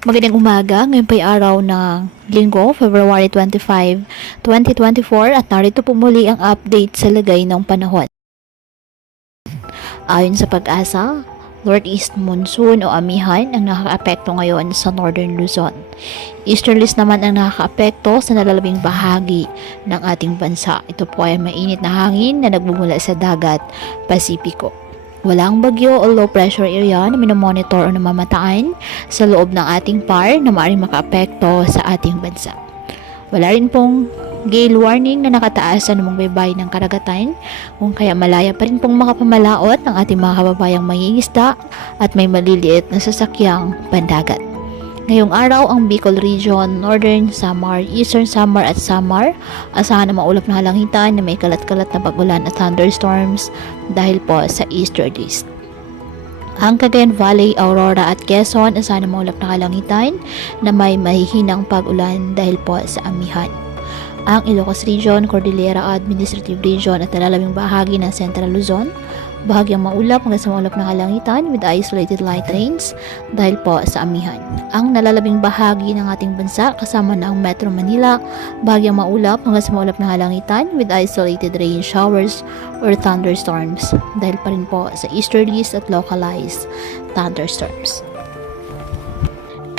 Magandang umaga, ngayon po'y araw ng Linggo, February 25, 2024 at narito po muli ang update sa lagay ng panahon. Ayon sa pag-asa, Northeast Monsoon o amihan ang nakakaapekto ngayon sa Northern Luzon. Easterlies naman ang nakakaapekto sa nalalabing bahagi ng ating bansa. Ito po ay mainit na hangin na nagbumula sa dagat Pasipiko. Walang bagyo o low pressure area na minomonitor o namamataan sa loob ng ating PAR na maaaring makaapekto sa ating bansa. Wala rin pong gale warning na nakataas sa anumang baybay ng karagatan, kung kaya malaya pa rin pong makapamalaot ng ating mga kababayang mangingisda at may maliliit na sasakyang pandagat. Ngayong araw, ang Bicol Region, Northern Samar, Eastern Samar at Samar, asahan na maulap na halangitan na may kalat-kalat na pag-ulan at thunderstorms dahil po sa easterlies. Ang Cagayan Valley, Aurora at Quezon, asahan na maulap na halangitan na may mahihinang pag-ulan dahil po sa amihan. Ang Ilocos Region, Cordillera Administrative Region at nalalabing bahagi ng Central Luzon, bahagyang maulap hanggang sa maulap na kalangitan with isolated light rains dahil po sa amihan. Ang nalalabing bahagi ng ating bansa kasama na ang Metro Manila, bahagyang maulap hanggang sa maulap na kalangitan with isolated rain showers or thunderstorms dahil pa rin po sa easterlies at localized thunderstorms.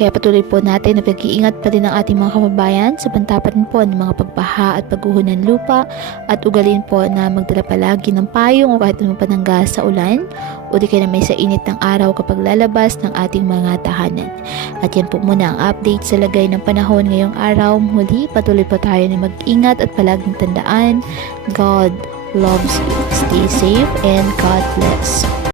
Kaya patuloy po natin na pag-iingat pa din ang ating mga kababayan sa pantapat po ng mga pagbaha at pagguho ng lupa at ugaliin po na magdala palagi ng payong o kahit anong panangga sa ulan o di kaya na may sa init ng araw kapag lalabas ng ating mga tahanan. At yan po muna ang update sa lagay ng panahon ngayong araw. Muli patuloy po tayo na mag-ingat at palaging tandaan, God loves you. Stay safe and God bless.